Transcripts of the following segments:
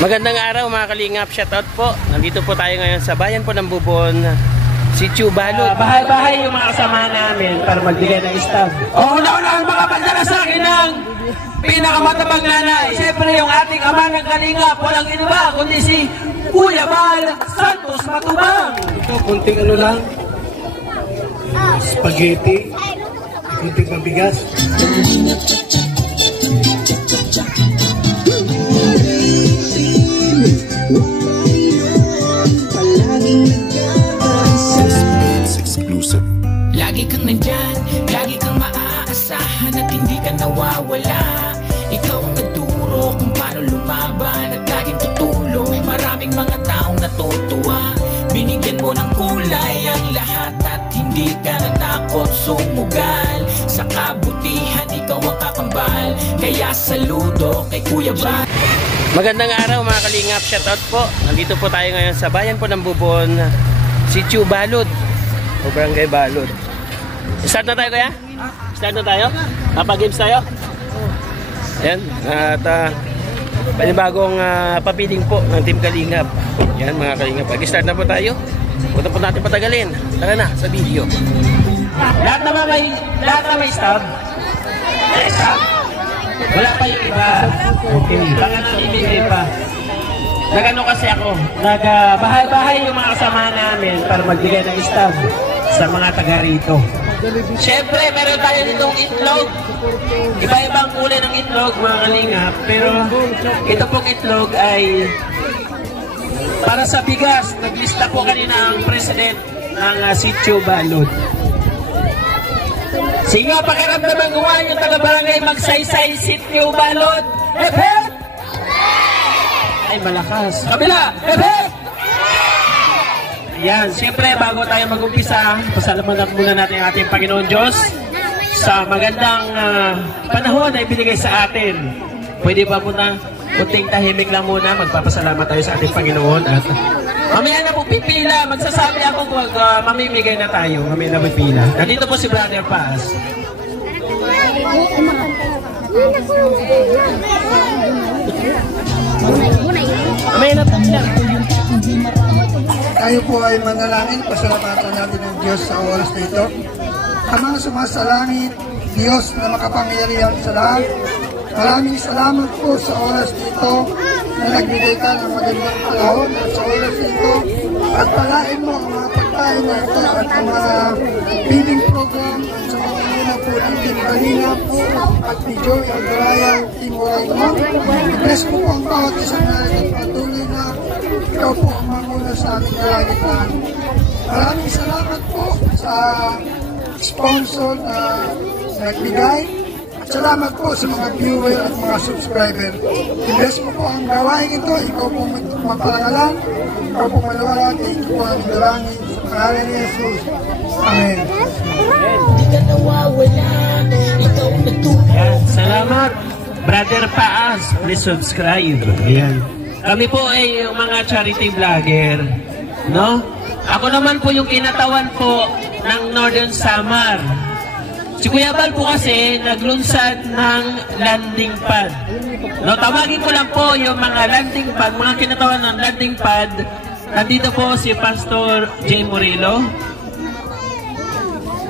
Magandang araw mga kalingap, shoutout po. Nandito po tayo ngayon sa bayan po ng Bubon, Sitio Balud. Bahay-bahay yung mga kasama namin para magbigay ng staff. Una-una ang mga bandala sa akin ng pinakamatabang nanay. Siyempre yung ating ama ng kalingap, walang inuba kundi si Kuya Bal Santos Matubang. Ito, kunting ano lang, spaghetti, kunting mabigas. Lagi kang nandyan, lagi kang maaasahan at hindi ka nawawala. Ikaw ang nagturo kung paano lumaban at laging tutulong. Maraming mga taong natutuwa, binigyan mo ng kulay ang lahat at hindi ka natakot sumugal. Sa kabutihan, ikaw ang kakambal, kaya saludo kay Kuya Bal. Magandang araw mga kalingap, shoutout po. Nandito po tayo ngayon sa bayan po ng Bubon, Sitio Balud o Barangay Balud. Start na tayo kuya? Start na tayo? Papa-games tayo? Ayan. At panibagong papiling po ng Team Kalingap. Yan mga kalingap. Pag-start na po tayo. Punta po natin patagalin. Tara na sa video. Lahat na may staff? Staff? Wala pa yung iba. Okay. Baka nang ibigay pa. Nagano kasi ako. Bahay-bahay yung mga kasama namin para magbigay ng staff sa mga taga rito. Siyempre, meron tayo ditong itlog. Iba-ibang kulay ng itlog, mga kalingap. Pero ito pong itlog ay para sa bigas. Naglista po kanina ang president ng Sitio Balud. Sige, pakiramdaman ko yung taga-barangay magsaysay Sitio Balud. Hep-hep! Ay, malakas. Kabila! Hep-hep! Yan, siyempre bago tayo mag-umpisa, pasalamatan muna natin ang ating Panginoon Diyos sa magandang panahon na ibinigay sa atin. Pwede ba muna, kunting tahimik lang muna, magpapasalamat tayo sa ating Panginoon at mamaya na po pipila, magsasabi ako kung mamimigay na tayo, mamaya na pipila. Nandito po si Brother Paz. Mamaya na pipila. Tayo po ay manalangin, pasalamatan natin ang Diyos sa oras na ito. Amang sumasalangit, Diyos na makapangyarihan sa lahat, maraming salamat po sa oras na ito na nagbigay ka ng magandang panahon at sa oras na ito pagpalain mo ang mga pagkain na ito at ang mga feeding program at sa mga muna po ng Team Kalingap po at ni Joy Alvaraya, Team Oraimo. I-bless po ang bawat isang natin at patuloy na ikaw po ang manguna sa ating kalagitnaan. Maraming salamat po sa sponsor na nagbigay. At salamat po sa mga viewer at mga subscriber. I-bless mo po ang gawain ito. Ikaw po mapalangalan. Ikaw po malawala. Thank you po ang dalangin sa pangalan ni Jesus. Amen. Salamat, Brother Paas. Please subscribe. Ayan. Kami po ay yung mga charity vlogger, no? Ako naman po yung kinatawan po ng Northern Samar. Si Kuya Bal po kasi naglunsad ng landing pad. No, tawagin ko lang po yung mga landing pad, mga kinatawan ng landing pad. Nandito po si Pastor J. Murillo.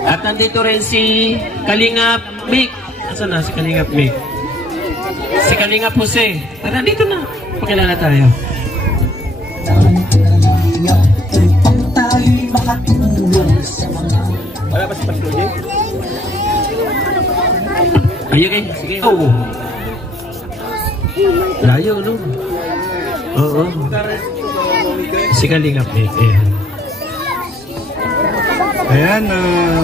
At nandito rin si Kalingap Mick. Asan na si Kalingap Mick? Si Kalingap Jose. At nandito na. Pakilala tayo. Wala pa si Pastor J? Ay, okay. Sige. Oh. Layo, no? Oo. Si Kalingap Mick. Ayan,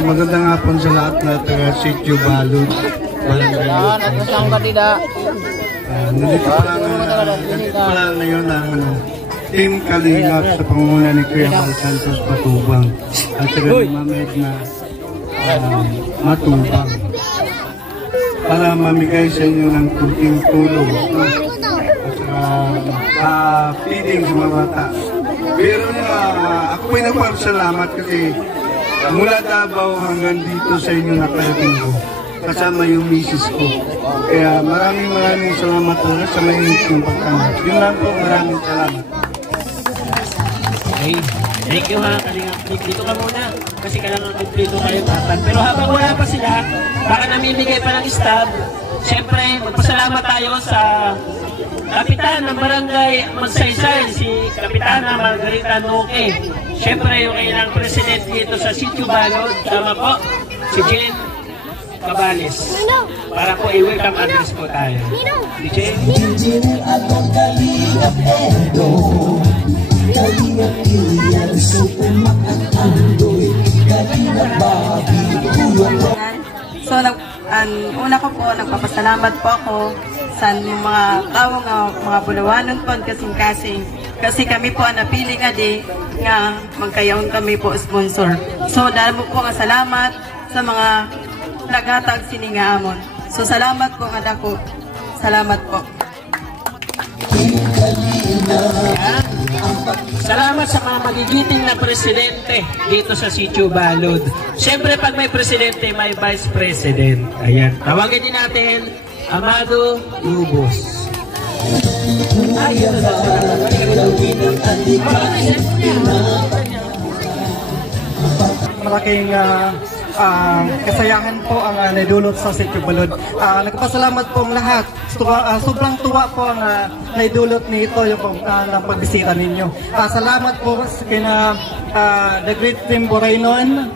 magandang hapon sa lahat na taga Sitio Balud. Nandito pala ngayon ang Team Kalingap sa pangunguna ni Kuya Bal Santos Matubang at taga Mamed na Matubang para mamigay sa inyo ng kunting tulong at feeding sa mga bata. Pero ako ay nagpapasalamat kasi mula Davao hanggang dito sa inyo nakarating ko kasama yung misis ko. Kaya maraming salamat po sa mainit ng pagtanggap. Yun lang po, maraming salamat. Okay. Thank you ha, Kalingap Nick. Dito ka muna. Kasi kailangan dito kayo tapan. Pero habang wala pa sila, baka namimigay pa ng stab. Siyempre, magpasalamat tayo sa Kapitan ng Barangay Magsaysay, si Kapitana Margarita Noque. Siyempre, yung kailang president dito sa Sitio Balod, tama po, si Jen Cabales. Para po i-welcome address po tayo. DJ? So, una ko po, nagpapasalamat po ako sa mga tao nga, mga bulawanon po, kasing-kasing. Kasi kami po ang napili nga nga magkayaon kami po sponsor. So, dahil po nga salamat sa mga naghatag siningaamon. So, salamat po nga dako. Salamat po. Salamat sa mga magigiting na presidente dito sa Sitio Balod. Siyempre, pag may presidente, may vice president. Ayan. Tawagin din natin, Amado Lubos. Malaking kasayangan po ang naidulot sa Sitio Balod. Nagpasalamat po ang lahat. Sobrang tuwa po ang naidulot nito yung pagbisita ninyo. Salamat po kina The Great Team Boraynon,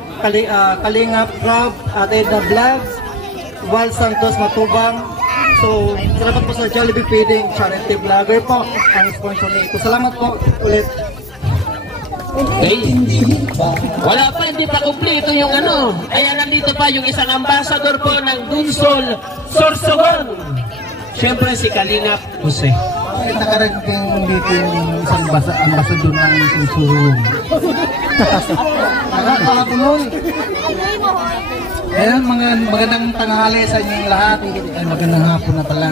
Kalingap Rob, at Edna Vlogs, Wal Santos Matubang. So, salamat po sa Jollibee Feeding Charity Vlogger po ang sponsor nito. Salamat po ulit. Okay. Wala pa, hindi pa kumpleto yung ano. Ayan, nandito pa yung isang ambassador po ng Dunsol, Sorsogon. Siyempre si Kalingap Jose. Nakarating dito yung isang ambassador ng Sorsogon. Nakakalabuloy. Ayan, magandang tanghali sa inyong lahat. Magandang hapon na pala.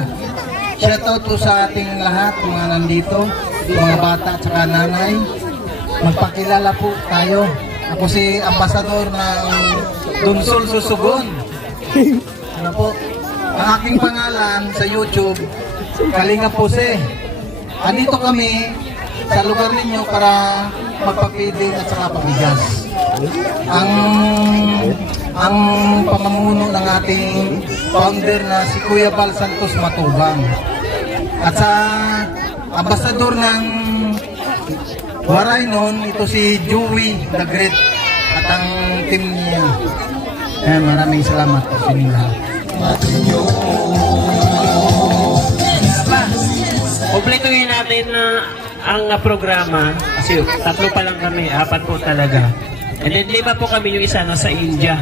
Shoutout po sa ating lahat, mga nandito, mga bata at saka nanay. Magpakilala po tayo. Ako si Ambassador ng Dunsol Sorsogon. Ano po? Ang aking pangalan sa YouTube, Kalingap Jose. Andito kami sa lugar ninyo para magpapiding at saka pabigas. Ang pamumuno ng ating founder na si Kuya Bal Santos Matubang. At sa ambassador ng Boraynon, ito si Joey the Great at ang team niya. Maraming salamat po sa inyo lahat. Kumpletuhin natin ang programa kasi tatlo pa lang kami, apat po talaga. And then 5 po kami, yung isa nasa India.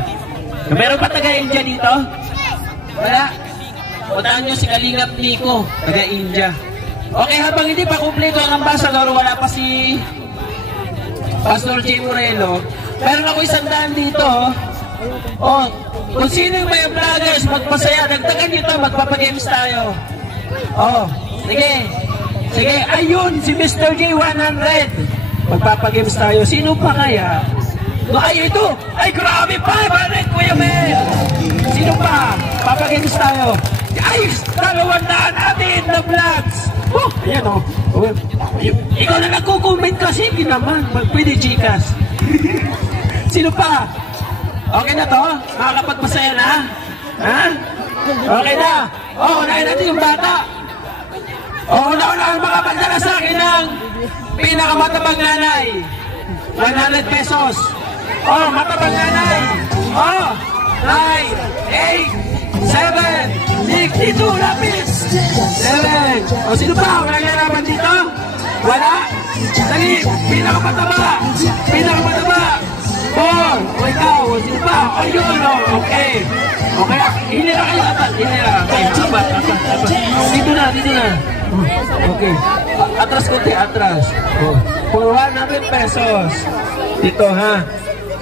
Meron pa taga-India dito? Wala. Puntaan nyo si Kalingap Nico, taga-India. Okay, habang hindi pa kumpleto ang ambassador, wala pa si Pastor J. Morelo. Meron ako 100 dito. Oh, kung sino yung may vloggers, magpasaya, dagdagan nyo ito, magpapagames tayo. Oh, sige. Sige, ayun, si Mr. J. 100. Magpapagames tayo. Sino pa kaya? No, ay, ito! Ay, grabe! 500, Kuya Mel! Sino pa? Papagames tayo. Ay, 200 natin na vlogs! Oh, ayan o. Oh. Ikaw na nagko-comment kasi, hindi naman. Pwede Gcash. Sino pa? Okay na to? Makakapagpasaya na? Ha? Okay na? Oh, unahin natin yung bata. Oh, una-una ang makapagdala sa akin ng pinakamatabang nanay. 100 pesos. Oh, matabang nanay. Oh, 9, 8, 7, 62 lapis. 7. O, sino pa? Wala naraman dito? Wala? Dali, pinakamataba. Pinakamataba. 4. O, ikaw. O, sino pa? Ayun, o. Okay. Okay, hinira kayo apat. Hinira. Okay, apat. Dito na, dito na. Okay. Atras konti, atras. Oh. For 100 pesos. Dito, ha?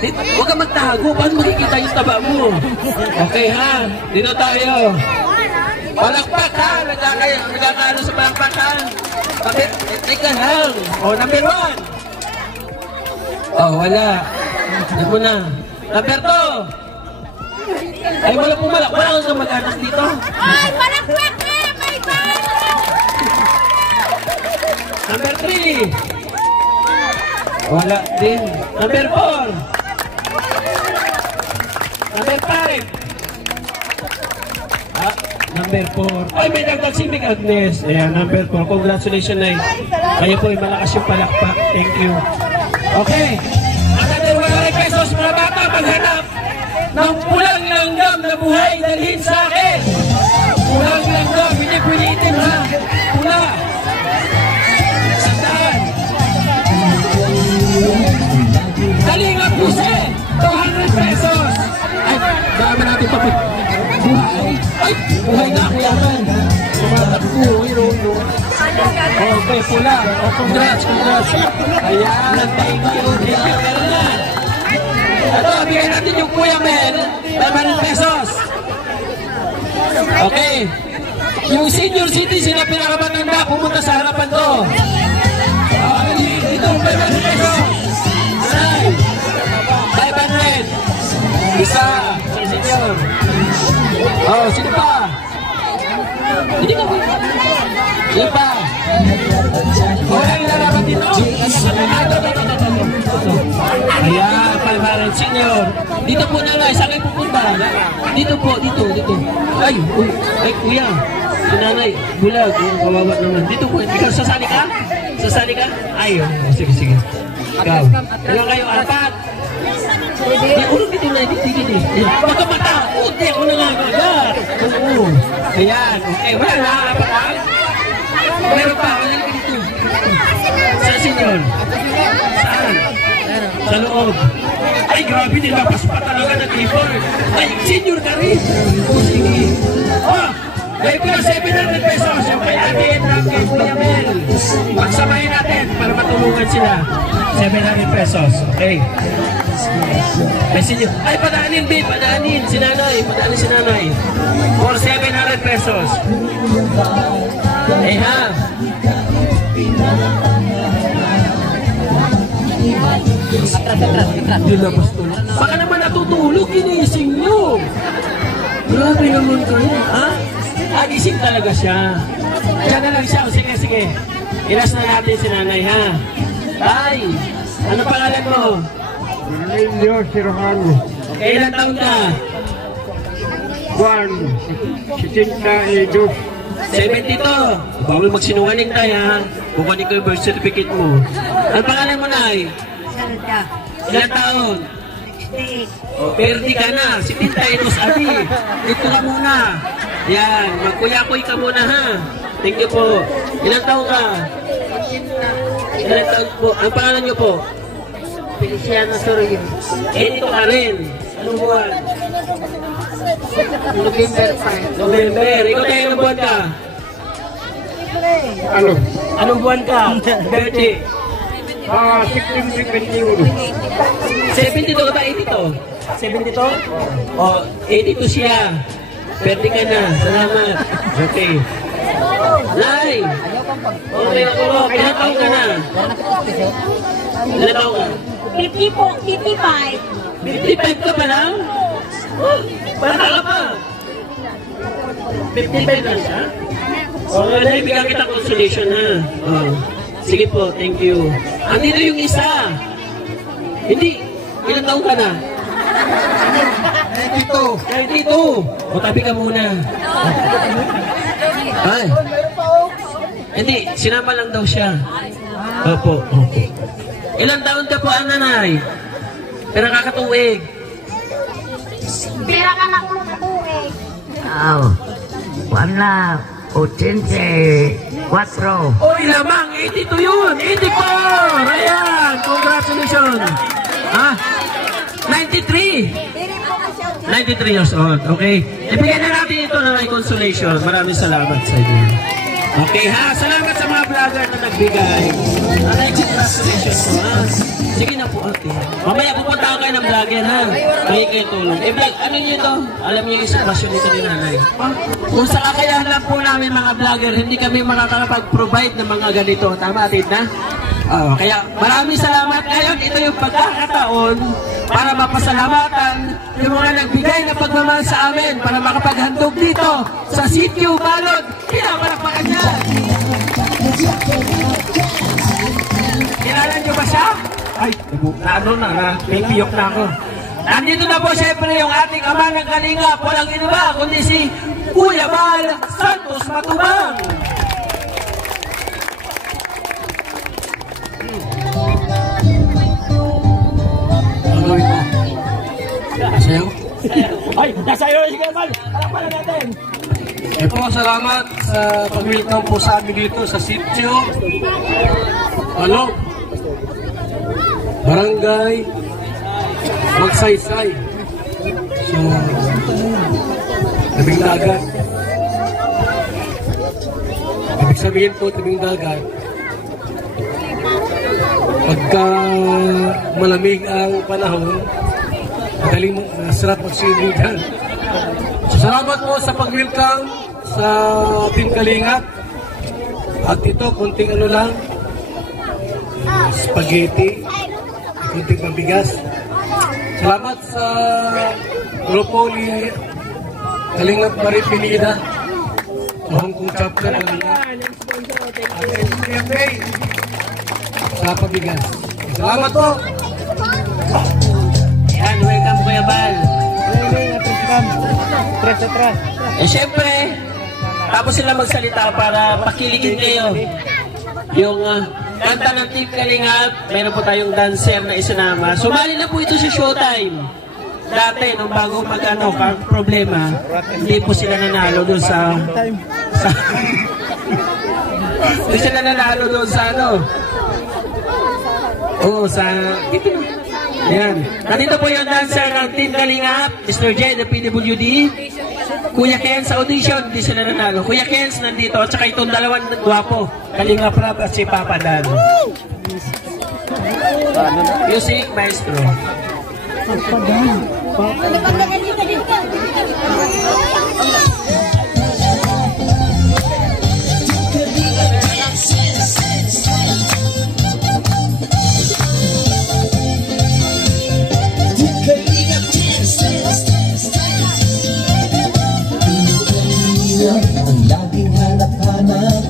Huwag ka magtago. Paano makikita yung taba mo? Okay, ha? Dito tayo. Palakpak, ha? Nagkakaano sa palakpak, ha? Teka lang. Oh, number 1. Oh, wala. Dito na. Number 2. Ay, wala po malak. Wala kang mag-anak dito. Ay, malakpak na! May bago! Number 3. Wala din. Number 4. Number 5. Number 4. Ay, may dagdag si Mick Agnes. Ayan, number 4. Congratulations, Nay. Kayo po ay malakas yung palakpak. Thank you. Okay. Ang ating 100 pesos mga bata, maghanap ng pulang langgam na buhay dalhin sa akin. Pulang langgam, hindi pwede itim ha. Pula. Sandaan. Kalinga Puse, 200 pesos. Ay, dami natin pa. Buhay. Ay, buhay na ako yaman. Tumatakbo, hero. Okay, pula. Oh, congrats. Ayan, thank you. Ito, bigyan natin yung Kuya Mel, 500 pesos. Okay. Yung senior citizen na pinakamatanda, pumunta sa harapan to. Ito, 500 pesos. Ay, 500. Isa, senior. Oh, sino pa? Hindi ka po. Sino pa? Okay, lalaban dito. Ayan, 500 senior. Dito po na nga, saan kayo pupunta? Dito po, dito. Ay, kuya. Si nanay, bulag, kawawa naman. Dito po, ikaw sasali ka? Ay, sige. Ikaw. Ilan kayo, 4? Ulo dito na, dito. Huwag ka matakot, di ako nangagat. Oo. Ayan, okay. Wala na, 4? Meron pa, wala ka dito. Saan, senyor? Saan? Sa loob. Ay, grabe, nilabas pa talaga ng table. Ay, senyor ka rin. O, sige. Oh, may pula 700 pesos. Yung kay Ate Edram, kay Kuya Mel. Pagsamahin natin para matulungan sila. 700 pesos. Okay. May senyor. Ay, padaanin, babe. Padaanin. Si nanay. For 700 pesos. Eh, ha? Dilabas to na. Baka naman natutulog, ginising nyo. Grabe naman kayo. Ha? Gising talaga siya. Diyan na lang siya. Sige. Ilas na natin si nanay, ha? Tay, ano pangalan mo? Diyos, Sirojano. Okay, ilang taon ka? Juan, 72. 72. Bawal magsinungaling tayo, ha? Kukunin ko yung birth certificate mo. Ano pangalan mo, Nay? Ilang taon? 30 ka na. 72 abi. Dito ka muna. Yan. Magkuyakoy ka muna, ha? Thank you po. Ilang taon ka? Ilang taon po? Ang pangalan niyo po? Feliciano Sorio. Dito ka rin. Anong buwan? November 5. November. Ikaw tayo ng buwan ka? Ano? Anong buwan ka? Birthday. 1671. 72 ka ba? 82? 72? O, 82 siya. Pwede ka na. Salamat. Okay. Nay! Okay ako. Ilang taon ka na? Ilang taon ka? 50 po, 55. 55 ka pa lang? Oh, bata ka pa. 55 lang siya? O, naibigyan kita consolation, ha? Oh. Sige po, thank you. Andito yung isa. Hindi. Ilang taon ka na? 92. O, tabi ka muna. Ay. Hindi, sinama lang daw siya. Opo. Ilang taon ka po, nanay? Pero nakakatuwig. Pira ka na kung natuwig. Wala, 84. Oy, lamang, 82 yun. 84. Ayan, congratulations. Ha? 93. 93 years old, okay? Ibigyan na natin ito na may consolation. Maraming salamat sa inyo. Okay ha, salamat sa mga vlogger na nagbigay. Congratulations po ha. Sige na po ate. Mamaya pupunta ako kayo ng vlogger ha. May kayo tulong. Vlog, ano nyo ito? Alam niyo yung sitwasyon nito ni nanay. Kung sa kakayahan lang po namin mga vlogger, hindi kami makakapag-provide ng mga ganito. Tama, atid na? Kaya maraming salamat. Ngayon, ito yung pagkakataon para mapasalamatan yung mga nagbigay ng pagmamahal sa amin para makapaghandog dito sa Sitio Balod. Pinapalakpakan niya. Kilala niyo ba siya? Ay, pipiyok na ako. Nandito na po siyempre yung ating ama ng Kalingap. Walang iba kundi si Kuya Bal Santos Matubang. Sayo? Ay, nasayo si Kuya Bal. Palakpakan natin. Po, salamat sa pag-welcome po sa amin dito sa Sitio Balod, Barangay Magsaysay. So, tabing dagat. Ibig sabihin po, tabing dagat. Pagka malamig ang panahon, madaling sarap magsiligan. So, salamat po sa pag-welcome sa Team Kalingap. At ito, kunting ano lang, spaghetti, kunting pambigas. Salamat sa grupo ni Kalingap Marie Pineda sa Hong Kong chapter ng sa pabigas. Salamat po! Yan, welcome Kuya Bal. Siyempre, tapos sila magsalita para pakiligin kayo. Yung kanta ng Team Kalingap, meron po tayong dancer na isinama. Sumali na po ito sa Showtime. Dati, nung bago mag-ano, problema, hindi po sila nanalo doon sa hindi sila nanalo doon sa ano. Oo, sa... Yan. Nandito po yung dancer ng Team Kalingap, Mr. J, the PWD. Kuya Ken sa audition, hindi sila nanalo. Kuya Ken nandito, at saka itong dalawang gwapo, Kalingap Rap at si Papa Dan. Music Maestro. Ang laging hanap-hanap,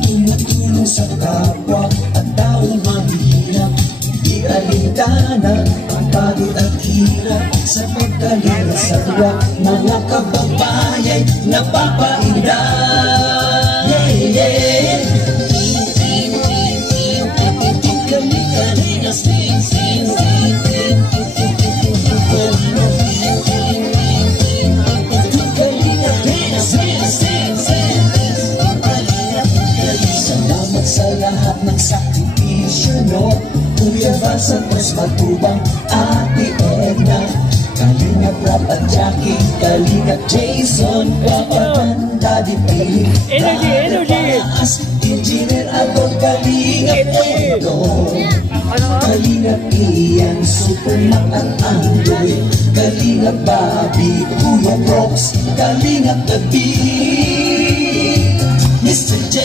tumutulong sa kapwa at taong mahihirap. Di alintana ang pagod at hirap sa pagkalina sa tuwa. Mga kababayan napapainda. Salamat sa lahat ng sakripisyo no. Kuya Bal Santos Matubang, Ate Edna, Kalingap Rap at Jackie, Kalingap Jason, Kapatan, Daddy P, Energy! Engineer Alon, Kalingap Edo, Kalingap Ian, Superman at Andoy, Kalingap Bobby, Kuya Brooks, Kalingap The Beat, Mr. J,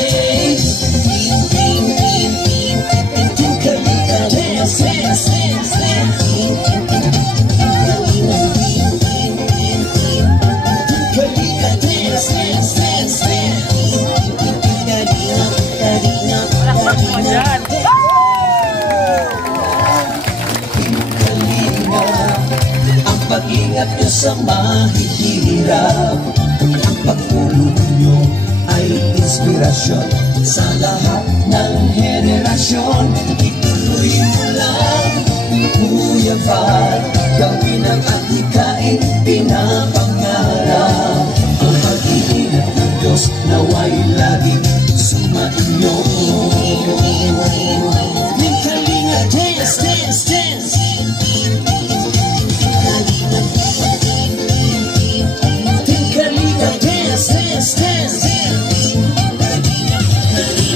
ang pag-ingat nyo sa mahihirap, ang pagtulong nyo ay inspirasyon sa lahat ng henerasyon. Ituloy mo lang, Kuya Bal, gawin ang atikain pinapangarap. Ang pag-iingat ng Diyos naway laging sumainyo. Team Kalingap, dance, dance, dance. Team Kalingap, dance, dance, dance.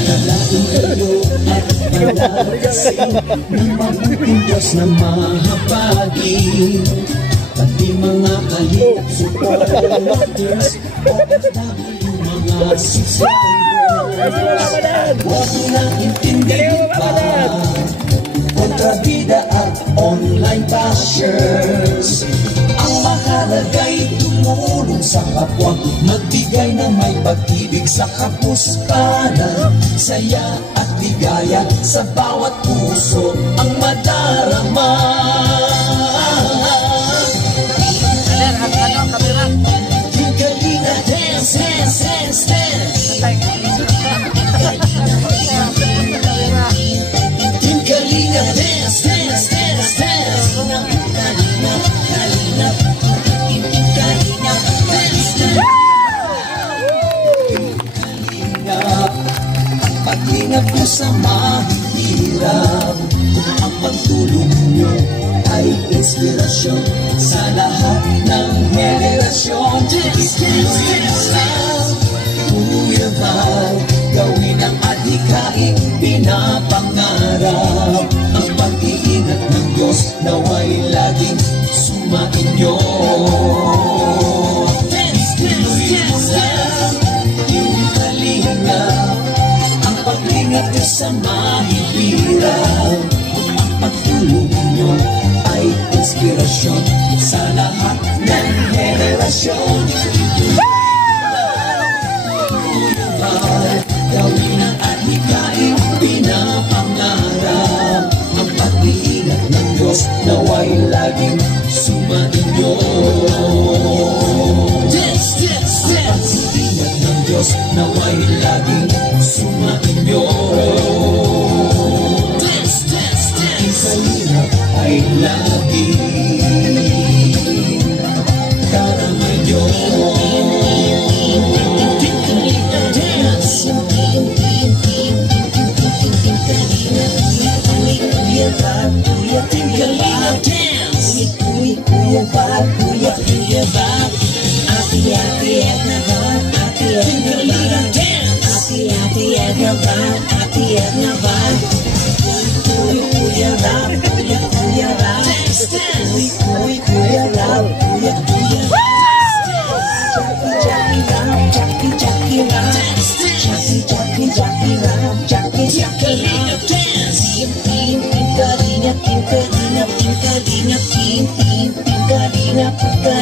Nalaking kayo at nawalasin ng mabuting Diyos na mahabagin. Pati mga kalingap supporters, mga subscribers, Huwag nang intindihin pa kontrabida at online bashers. Ang mahalaga'y tumulong sa kapwa, magbigay na may pag-ibig sa kapuspanan, saya at ligaya sa bawat puso ang madarama. Yung Kalinga dance, dance, dance, dance. Yung Kalinga dance, dance, dance, dance. Kalinga, Kalinga, Team Kalinga dance, dance. Team Kalinga, ang paglingap mo sa mahirap, ang pagtulong nyo ay inspirasyon sa lahat ng henerasyon. Dance, dance, dance, dance. Kuya Val, gawin ang adhikaing pinapangarap. Ang pag-iingat ng Diyos naway laging sumainyo. Dance, dance, dance, dance. Yung Kalinga, ang pag-ingat nyo sa mahihirap, ang pagtulong nyo ay inspirasyon sa lahat ng henerasyon. Gawin ang adhikaing pinapangarap, ang pag-iingat ng Diyos naway laging sumainyo. Dance, dance, dance. Ang pag-iingat ng Diyos naway laging sumainyo. Dance, dance, dance. Ang kalingap ay laging karamayo. Kalinga dance. Kuya Val, Kuya Val. Ati-ati Edna Val, Ati Edna Val. Ati-ati Edna Val, Ati Edna Val. Kuya Val, Kuya Val. Dance, dance. Kuya Val, Kuya Val. Jackie Val, Jackie Val. Dance, dance. Jackie Val, Jackie Val. Dance. Team Kalinga, Team Kalinga, Team Kalinga, Team Kalinga,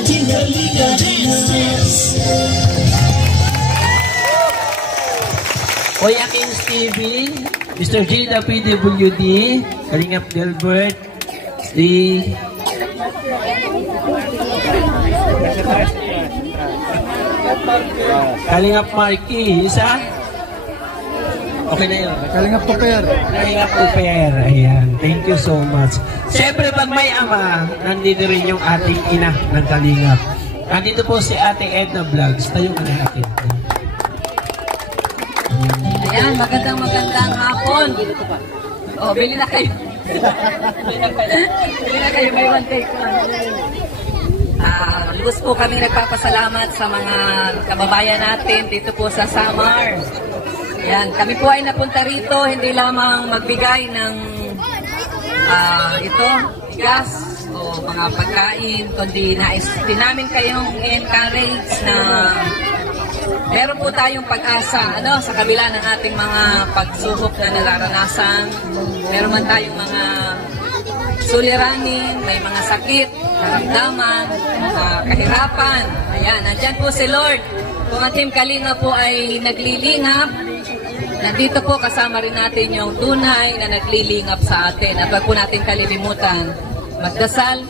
Team Kalinga, dance, dance. Kuya Kings TV, Mr. J, the PWD, Kalingap Delbert, si Kalingap Marky, isa? Okay na yun. Kalingap Tuper. Kalingap Tuper. Ayan. Thank you so much. Siyempre, pag may ama, nandito rin yung ating ina ng Kalingap. Nandito po si Ate Edna Vlogs. Tayo ka na natin. Ayan, magandang hapon. Oh, bili na kayo. Bili na kayo, may one take one. Lubos po kami nagpapasalamat sa mga kababayan natin dito po sa Samar. Yan, kami po ay napunta rito hindi lamang magbigay ng gas o mga pagkain, kundi nais din namin kayong encourage na meron po tayong pag-asa sa kabila ng ating mga pagsubok na nararanasan. Meron man tayong mga suliranin, may mga sakit, karamdaman, kahirapan. Ayan, nandyan po si Lord. Kung ang Team Kalinga po ay naglilingap, nandito po kasama rin natin yung tunay na naglilingap sa atin. At wag po natin kalilimutan, magdasal,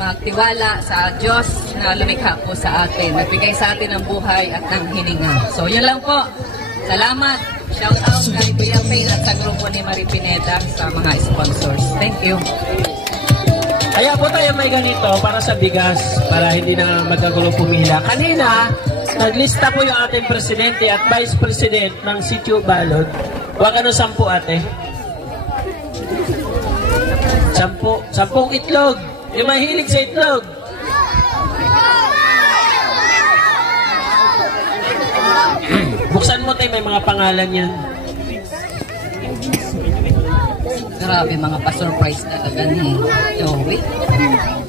magtiwala sa Diyos na lumikha po sa atin. Nagbigay sa atin ng buhay at ng hininga. So, yun lang po. Salamat. Shout out kay Kuya Payne at sa grupo ni Marie Pineda sa mga sponsors. Thank you. Kaya po tayo may ganito para sa bigas, para hindi na magkagulo pumila. Kanina, naglista po yung ating presidente at vice president ng Sitio Balod. Huwag 10 ate. 10 itlog. Yung mahilig sa itlog. Buksan mo tayo, may mga pangalan yan. Grabe, mga pa-surprise talaga ni Joey.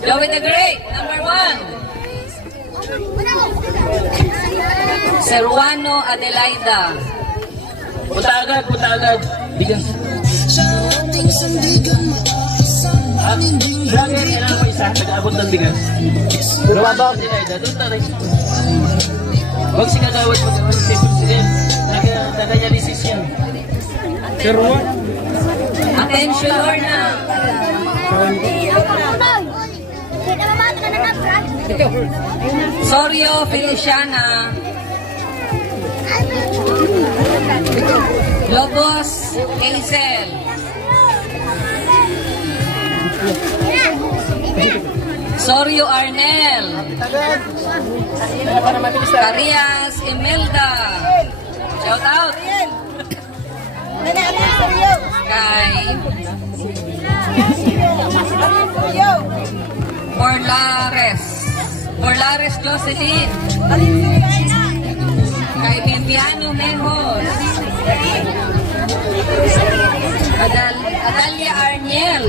Joey the Great, number 1. Serwano Adelaida. Punta agad. Bigas. At lagi kailangan ko isa, nag-aabot ng bigas. Gawa ba ako sila ida? Doon tayo. Huwag si kagawad si President. Nag-dialysis yan. Sir Juan. Attention, Lorna. Soryo, Feliciana. Lobos, Hazel. Soryo, Arnel. Carias, Imelda. Shout out. Kay Borlares Jocelyn. Kay Viviano Mejos. Adalia Arniel.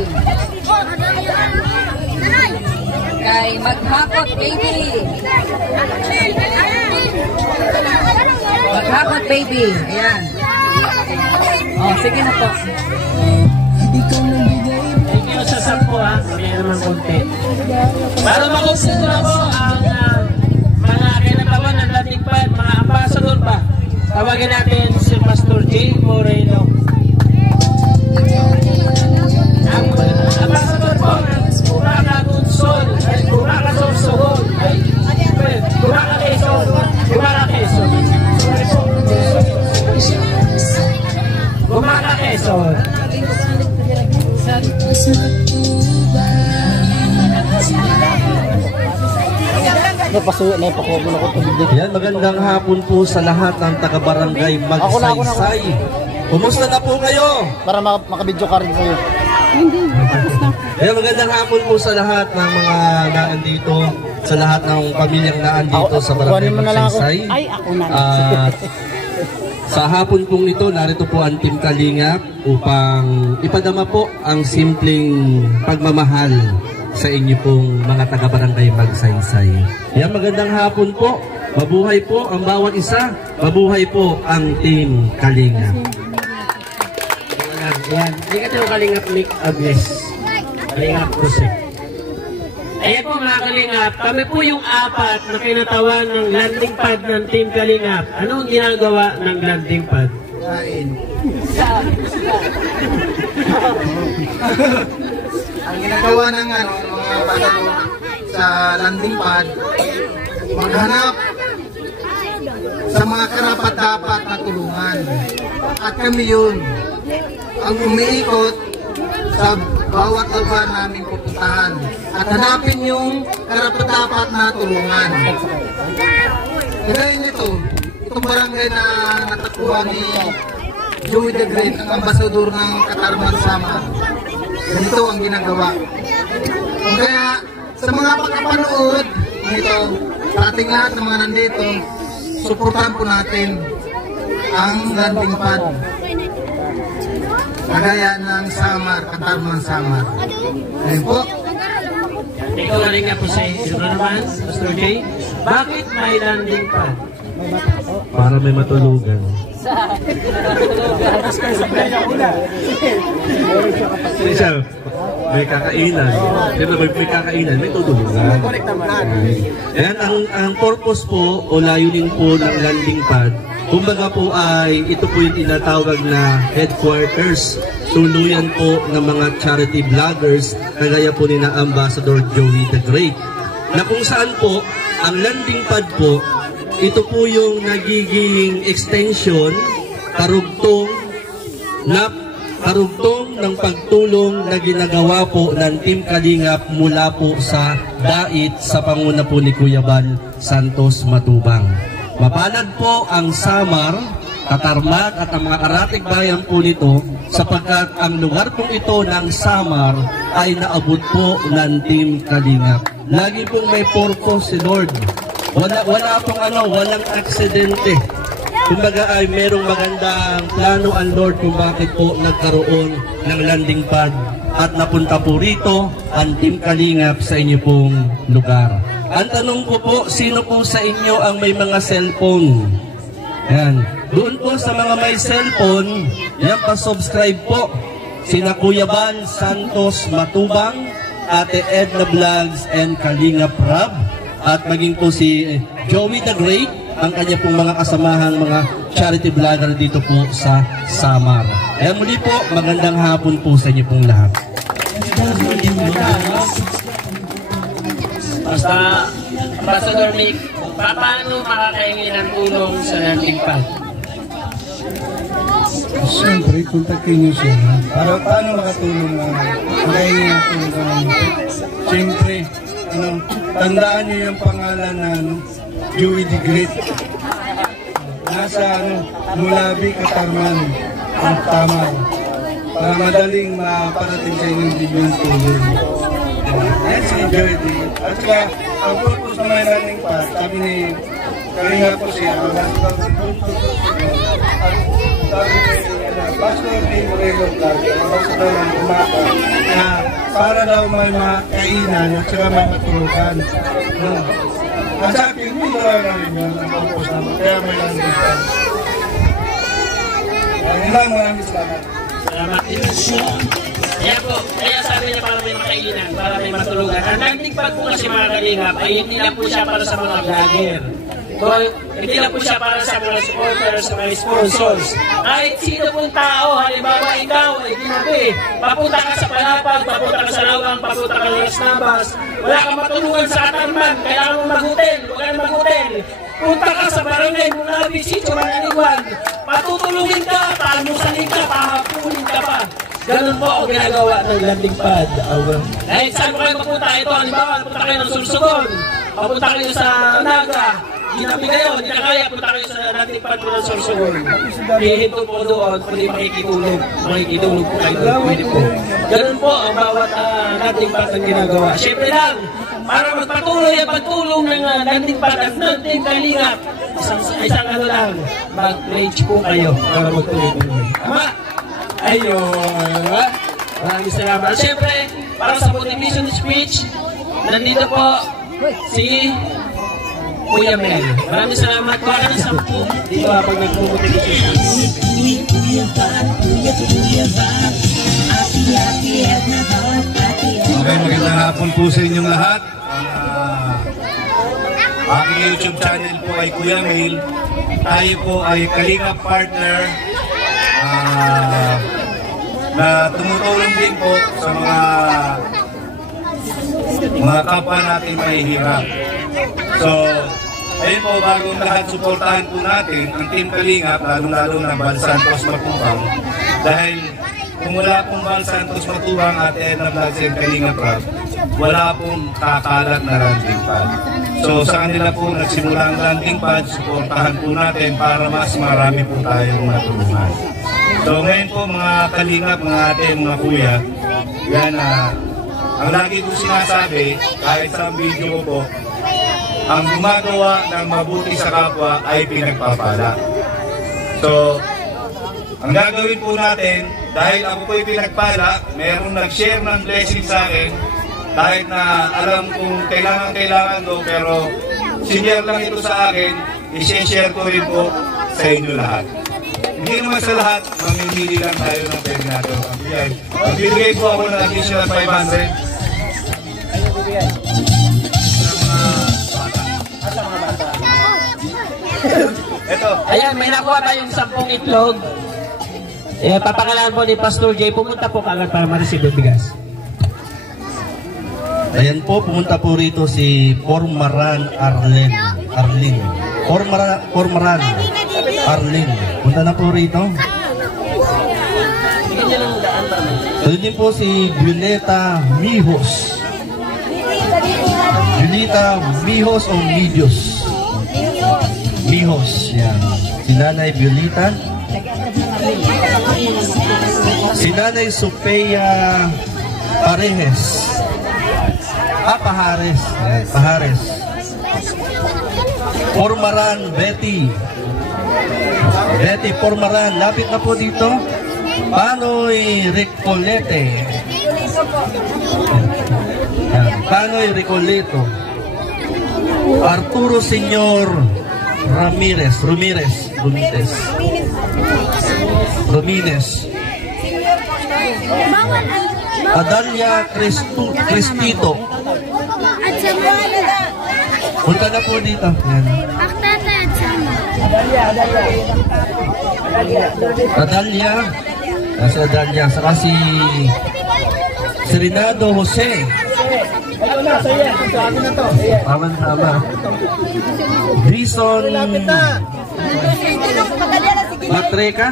Kay Maghakot Baby. Maghakot Baby. Ayan. Oh, sige na po. Hindi ko sa 10 ha. Kaya naman konti. Para makumpleto na po ang mga kinatawan ng landing pad, mga ambassador pa. Tawagin natin si Pastor J. Moreno. Ang ambassador po ng Buraka Tunsol, Buraka Sorsogon, Buraka Quezon, Buraka Quezon. Buraka Quezon. Yan, magandang hapon po sa lahat ng taga-barangay Magsaysay. Kumusta na po kayo? Para makabidyo ka rin sa'yo. Yan, magandang hapon po sa lahat ng mga naandito, sa lahat ng pamilyang naandito sa barangay Magsaysay. At sa hapon pong ito, narito po ang Team Kalingap upang ipadama po ang simpleng pagmamahal sa inyo pong mga taga-barangay Magsaysay. Yan, magandang hapon po. Mabuhay po ang bawat isa. Mabuhay po ang Team Kalingap. Yan. Hindi ka Kalingap Nick Agnes. Kalingap Jose. Ayan po mga Kalingap, kami po yung 4 na kinatawan ng landing pad ng Team Kalingap. Anong ginagawa ng landing pad? Ang ginagawa ng mga pasado sa landing pad, maghanap sa mga karapat-dapat na tulungan. At kami yun, ang umiikot sa bawat lugar namin pupuntahan at hanapin yung karapat-dapat na tulungan. Kaya nito, itong barangay na natakbuhan ni Joey the Great, ang ambasador ng Katarman Sama. Ganito ang ginagawa. Kaya sa mga pagkapanood nito, sa ating lahat ng mga nandito, suportahan po natin ang landing pad. Kagaya ng Samar, Katarman Samar. Ayun po. Ikaw galing nga po sa naman, Pastor J. Bakit may landing pad? Para may matulugan. Siya, may kakainan. Pero may kakainan, may tutulungan. Ayan, ang purpose po o layunin po ng landing pad, kumbaga po ay ito po yung tinatawag na headquarters, tuluyan po ng mga charity vloggers na gaya po ni na Ambassador Joey the Great. Na kung saan po, ang landing pad po, ito po yung nagiging extension, karugtong ng pagtulong na ginagawa po ng Team Kalingap mula po sa dait sa panguna po ni Kuya Bal Santos Matubang. Mapalad po ang Samar, Katarmat at ang mga karatig bayan po nito sapagkat ang lugar po ito ng Samar ay naabot po ng Team Kalingap. Lagi pong may purpose si Lord. Wala pong walang aksidente. Kumbaga ay merong magandang plano ang Lord kung bakit po nagkaroon ng landing pad at napunta po rito ang Team Kalingap sa inyo pong lugar. Ang tanong ko po, sino po sa inyo ang may mga cellphone? Yan. Doon po sa mga may cellphone, yan pa-subscribe po. Sina Kuya Bal Santos Matubang, Ate Edna Vlogs, and Kalinga Prab. At maging po si Joey the Great, ang kanya pong mga kasamahang mga charity vlogger dito po sa Samar. Kaya muli po, magandang hapon po sa inyo pong lahat. Basta, Ambassador Mick, paano makakaingin ng tulong sa landing pad? Siyempre, kontakin niyo siya. Para paano makatulong na makaingin ang tulong. Siyempre, tandaan niyo yung pangalan na Joey the Great. Nasa Mulabi, Katarman, ang tama. Para madaling maparating sa inyong bilyong tulong. Yan si Joey the Great. At saka, ang purpose na may landing pad, sabi ni Kalinga po siya, sabi ni Pastor D. Moreno Vlog, Pastor ng Umaka, na para daw may makainan at saka may matulugan. Ang sabi, hindi na rin yun ang purpose naman, kaya may landing pad. Maraming salamat. Salamat din. Kaya po, kaya sabi niya para may makainan, para may matulugan. Ang landing pad po kasi mga kalingap ay hindi lang po siya para sa mga vlogger. Hindi lang po siya para sa mga supporters, sa mga sponsors. Kahit sino pong tao, halimbawa ikaw ay ginabi, papunta ka sa Palapag, papunta ka sa Lawang, papunta ka sa Las Navas, wala kang matulungan sa Katarman, kailangan mong mag-hotel, huwag ka na mag-hotel. Punta ka sa Barangay Mulabi, Sitio Manaliwan, patutulungin ka, paalmusalin ka, pahapunin ka pa. Ganun po ang ginagawa ng landing pad. Dahil saan mo kayo mapunta? Ito, halimbawa, punta kayo ng Sursugon, papunta kayo sa Naga, ginabi kayo, hindi na kaya, punta kayo sa landing pad po ng Sursugon. Hihinto po doon, pwede makikitulog. Makikitulog po kayo doon, pwede po. Ganun po ang bawat landing pad ang ginagawa. Siyempre lang, para magpatuloy ang pagtulong ng landing pad at ng Kalingap, isang ano lang, mag-pledge po kayo para magtuloy-tuloy. Tama? Ayun. Maraming salamat. At siyempre, para sa motivation speech, nandito po si Kuya Mel. Maraming salamat. Para ng 10 dito habang nagpo-motivation. Okay, magandang hapon po sa inyong lahat. Aking YouTube channel po ay Kuya Mel. Tayo po ay Kalinga partner na tumutulong din po sa mga kapwa natin mahihirap. So, ayun po, bagong lahat, suportahan po natin ang Team Kalingap, lalo na Bal Santos Matubang. Dahil kung wala pong Bal Santos Matubang at Edna Vlogs and Kalinga Prab, wala pong kakalat na landing pad. So sa kanila po nagsimula ang landing pad, suportahan po natin para mas marami po tayong matulungan. So ngayon po mga Kalingap, mga ate, mga kuya, yan ang lagi ko sinasabi, kahit sa video ko po, ang gumagawa ng mabuti sa kapwa ay pinagpapala. So, ang gagawin po natin, dahil ako po'y pinagpala, mayroong nag-share ng blessing sa akin, kahit na alam kong kailangan ko, pero sinare lang ito sa akin, i-share ko rin po sa inyo lahat. Hindi naman sa lahat, mamimili lang tayo ng pwede natin. Magbibigay po ako ng additional 500. Ito. Ayan, may nakuha tayong 10 itlog. Papakalaan po ni Pastor Jay, pumunta po kagad para ma-receive yung bigas. Ayan po, pumunta po rito si Pormaran Arlene. Pormaran Arlene. Punta na po rito. Doon din po si Violeta Mijos. Violeta Mijos o Mijos? Mijos, yan. Si Nanay Violeta. Si Nanay Sophia Parehes. Pahares. Yan, Pahares. Pormaran Betty. Betty Pormaran. Lapit na po dito. Panoy Recolete. Panoy Recoleto. Arturo Senyor Ramirez. Romines. Adalia Cristito. Punta na po dito. Yan. Adalia. Kasi Adalia. Saka si Rinaldo Jose. Tama. Grison Matreka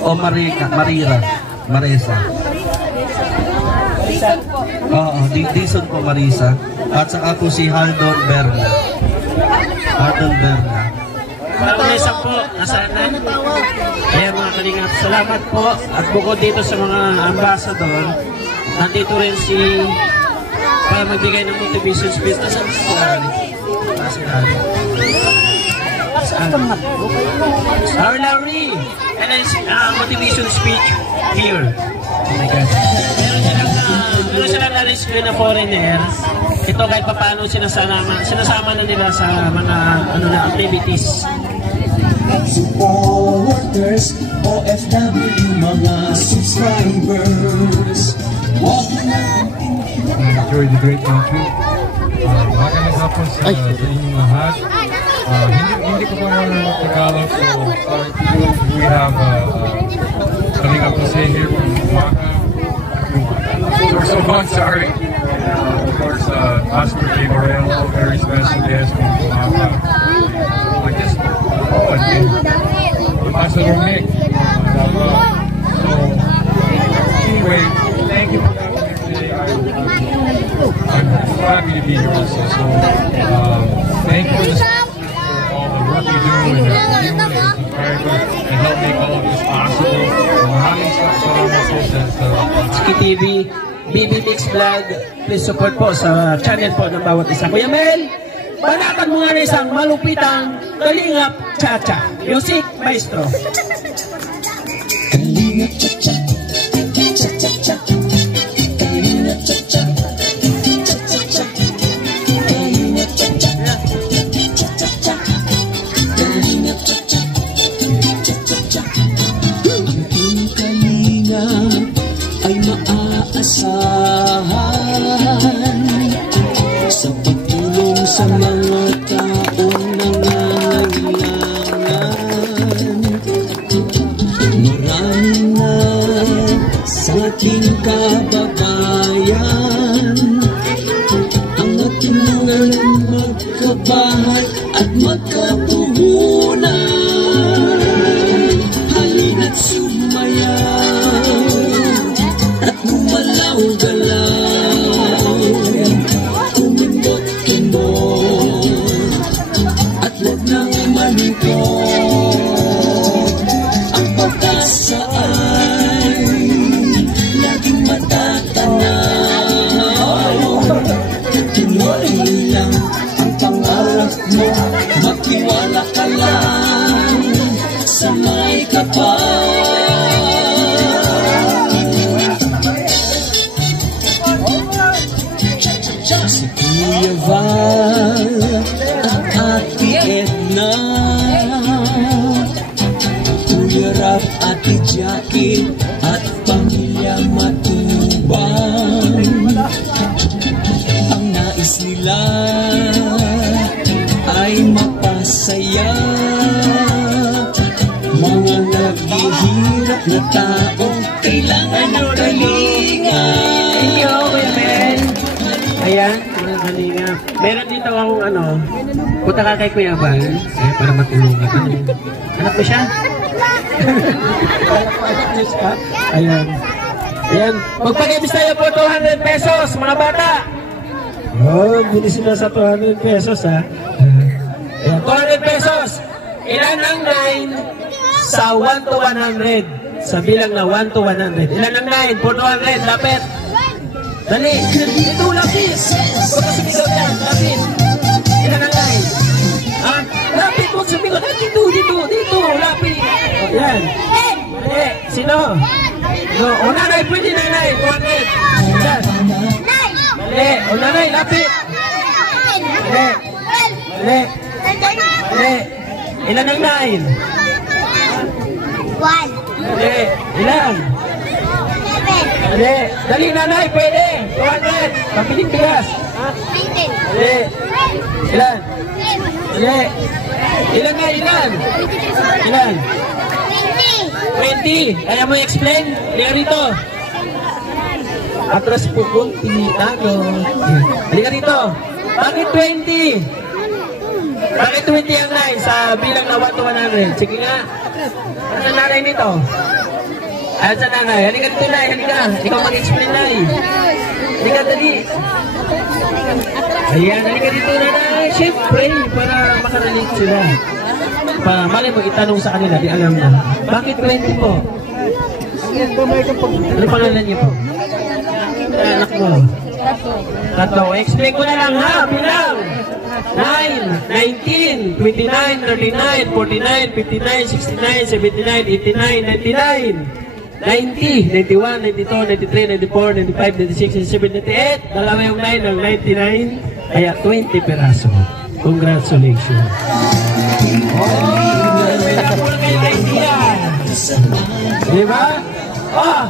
o Marisa. Oo, Dison po Marisa. At saka po si Haldon Berna. Marisa po, nasaan na? Kaya mga kalingap, salamat po. At bukod dito sa mga ambassador, nandito rin si para magbigay ng motivation speech. Nasaan sila? Our Larry! And then motivation speech here. Oh my God. Meron silang na-rescue na foreigner. Ito kahit paano sinasama na nila sa mga activities. Supporters, OFW, mga subscribers. Enjoy the great country. Magandang hapon sa inyong lahat. Hindi ko pa mga Tagalog, so sorry we have Kalingap Jose here from Waka. We're so fun, sorry. Of course, Oscar J. Morello, very special guest from Waka. Ambassador Nick. So, anyway, thank you for coming here today. I'm so happy to be here also. So, thank you for all the work you do and the subscribers and help make all of this possible. Maraming salamat po sa Chiki TV, BB Mix Vlog, please support po sa channel po ng bawat isa. Kuya Mel, banatan mo nga na isang malupitang Kalingap Cha-Cha. Music Maestro. Kalingap Cha-Cha, Cha-Cha-Cha, Kalingap Cha-Cha, Cha-Cha-Cha, Kalingap Cha-Cha, Cha-Cha-Cha, Kalingap Cha-Cha, Cha-Cha-Cha. Ang iyong kalingap ay maaasahan sa pagtulong sa mga taong nangangailangan. Marami na sa ating kababayan ang natulungan magkabahay at magkapuhunan. Halina't sumayaw at gumalaw-galaw, kumindot-kindot at huwag nang malikot. Ang pag-asa ay laging matatanaw. Tuloy lang ang pangarap mo, magtiwala ka lang sa may kapal. Si Kuya Val at Ate Edna, Kuya Rap, Ate Jackie at Pamilya Matubang. Ang nais nila ay mapasaya mga naghihirap na taong kailangan ng kalinga. Thank you, Kuya Mel. Ayan, mga Kalingap. Meron dito akong punta ka kay Kuya Val, para matulungan ka. Anak mo siya? Ayan. Ayan. Magpag-ibis tayo po 200 pesos, mga bata. Oh, bilis sila sa 200 pesos, ha? Ayan, 200 pesos. Ilan ang 9 sa 1 to 100? Sa bilang na 1 to 100. Ilan ang 9 for 200? Lapit. Dali. Dito, lapit. Huwag ka sumigaw yan. Lapit. Ilan ang 9? Ha? Lapit. Huwag sumigaw. Dito. Lapit. O, yan. Dali. Sino? No. O, nanay. Pwede nanay. 200. Yan. Dali. O, nanay. Lapit. Dali. Dali. Dali. Ilan ang 9? 1. Hindi. Ilan? 7. Hindi. Dali, nanay, pwede. 200. Pabiling bigas. 19. Hindi. Ilan? Hindi. Ilan na, ilan? Ilan? 20. Kaya mo i-explain? Liga rito. Atras po kong tinitago. Liga rito. Bakit 20? Bakit 20 ang 9 sa bilang na 1 to 100? Sige nga. Ano sa nanay nito? Ano sa nanay? Halika dito na. Halika. Ikaw mag-explain na. Halika dali. Ayan. Halika dito na. Siyempre, para makarelate sila. Para mali mo itanong sa kanila, di alam na. Bakit 20 po? Ano pangalan niyo po? Anak mo. Tatlo. Explain ko na lang ha. Bilang. 9, 19, 29, 39, 49, 59, 69, 79, 89, 99, 90, 91, 92, 93, 94, 95, 96, 97, 98. Dalawa yung 9 ng 99. Kaya 20 peraso. Congratulations. Diba? Oh,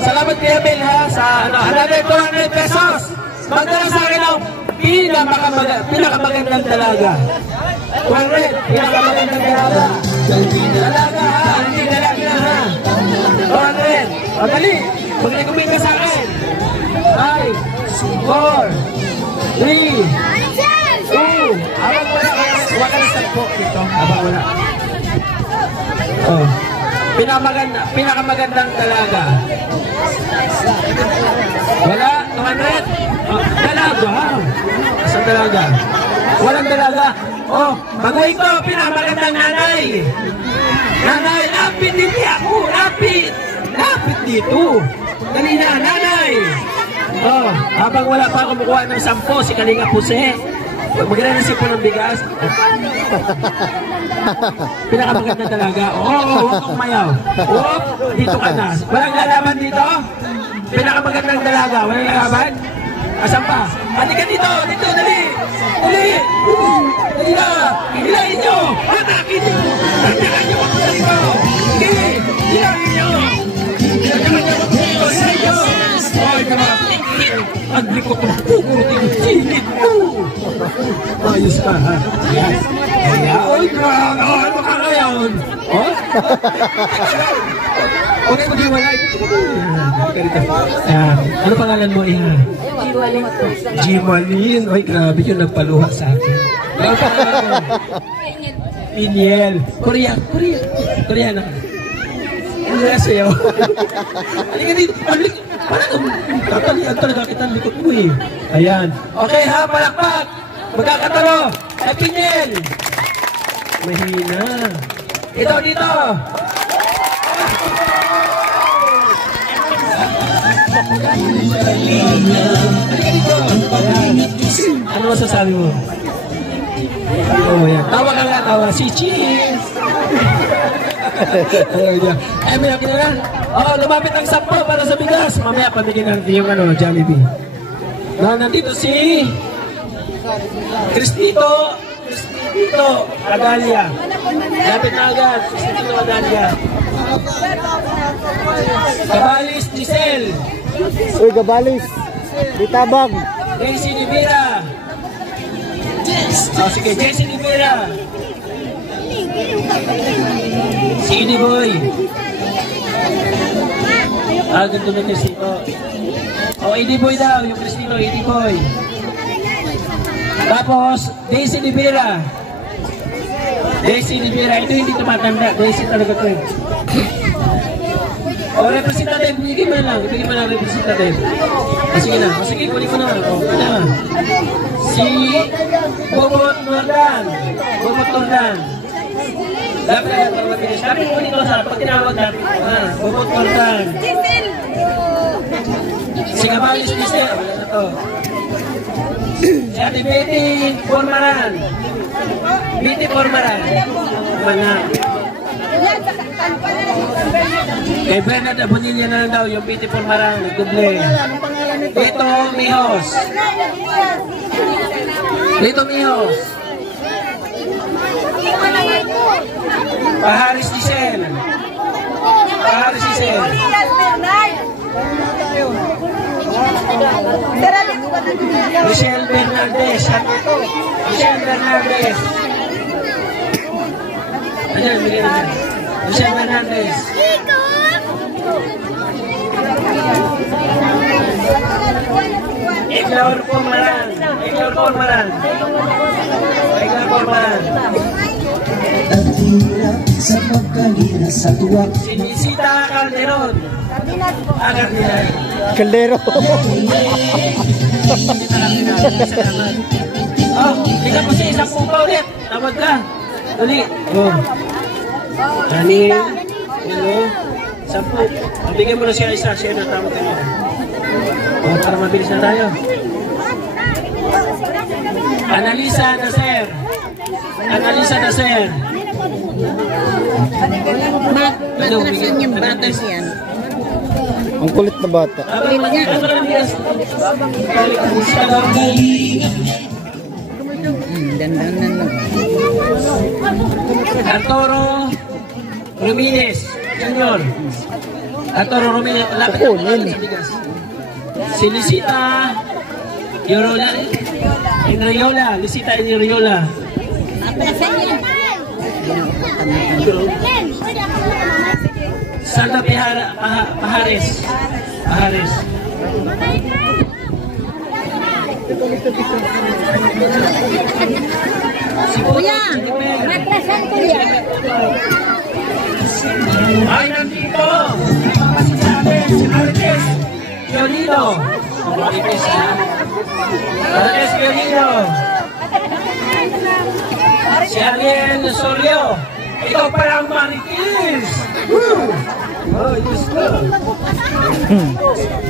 salamat kay Abel ha sa another 200 pesos. Magdala sa akin ng pinakamagandang dalaga. 200, pinakamagandang dalaga. Dalaga ha, hindi dalaga na ha. 200, madali, mag-recommend ka sa akin. 5, 4, 3, 2, abang wala kaya, huwag ka na po dito, abang wala. Oh, pinakamagandang dalaga. Wala, 200. Dalaga. Isang dalaga. Walang dalaga. Oh, bagoy ko, pinakamagandang nanay. Nanay, lapit hindi ako. Lapit. Lapit dito. Dali na, nanay. Oh, habang wala pa ako kumukuha ng 10, si Kalinga Puse. Magre-receive po ng bigas. Pinakamagandang dalaga. Oo, huwag kong mayaw. Oo, dito ka na. Walang lalaban dito? Pinakamagandang dalaga. Walang lalaban? Asan pa? Pati ka dito! Dito! Dali! Dali! Dali na! Hilahin nyo! Hatakin nyo! Hatakin nyo ako sa dito! Dali! Hilahin nyo! Hatakin nyo ako sa dito! Ay, kama! Ang likot ng pukurutin! Sinit mo! Ayos ka, ha? Ay, kama! Ano ka ngayon? Oh? Okay, mag-iwalay. Ano pangalan mo, Iha? Jimalin. Ay, grabe yun, nagpaluha sa akin. Ano pangalan mo? Piniel. Korea. Koreana ka. Ano nga sa'yo? Halika dito. Parang tatalian talaga kita ang likot mo eh. Ayan. Okay ha, palakpak. Magkakatalo. Ay, Piniel. Mahina. Ito, dito. Ano masasabi mo? Oh, yan. Tawa ka nga, tawa. Si Cheese! Ay, may akin na. Oh, lumapit ang 10 para sa bigas. Mamaya, patigin natin yung Jollibee. Nandito si Cristito Agalia. Lapit na agad. Cristito Agalia. Gabalis Giselle. Uy, Gabalis. Ditabang. Jessie Rivera. Oh, sige, Jessie Rivera. Si Idi Boy. Ganito na Cristito. Oh, Idi Boy daw, yung Cristito, Idi Boy. Tapos, Daisy Rivera. Daisy Rivera, ito hindi tumatanda. Daisy talaga ito. O, representative, bigyan mo lang representative. Sige na, sige, kunin mo na. O, na. Si Bobot Nordan. Dapat mo dito sa pag tinawag natin. Bobot Nordan. Si Gabalis Giselle. Si Ate Betty Formaran. Mana? Kay Bernard Abonilla na lang daw yung Betty Formaran. Duble. Lito Mijos. Paharis Giselle. Paharis Giselle. Michelle Bernaldez. Michelle Bernaldez. Ayan, bigyan natin. Michelle Bernaldez. Igor Formaran. Igor Formaran. Igor Formaran. At hirap sa pagkalina sa tuwag. Sinisita Calderon. Calderon. Kaldero. Oh, tingnan mo siya, isang pupa ulit. Tawag ka. Ulit. Oh. Ani. Hello. Sampu. Bigyan mo na siya isa. Siya na tawag ka niya. Oh, para mabilis na tayo. Analisa Naser. Analisa Naser. Matrasan yung batas yan. Ang kulit na bata. Dandanan lang. Arturo Rumines Junior. Arturo Rumines. Lapit ako sa bigas. Sinisita Yorola Enriola. Lisita Enriola. Matrasan yan. Salda Pahares. Pahares. Kuya, matrasan kuya. Ay, nandito! Napapasisabi si Marites Fiorino. Marites Fiorino. Si Ariel Sorio. Ikaw pala ang Marites! Woo! Oh, Diyos ko.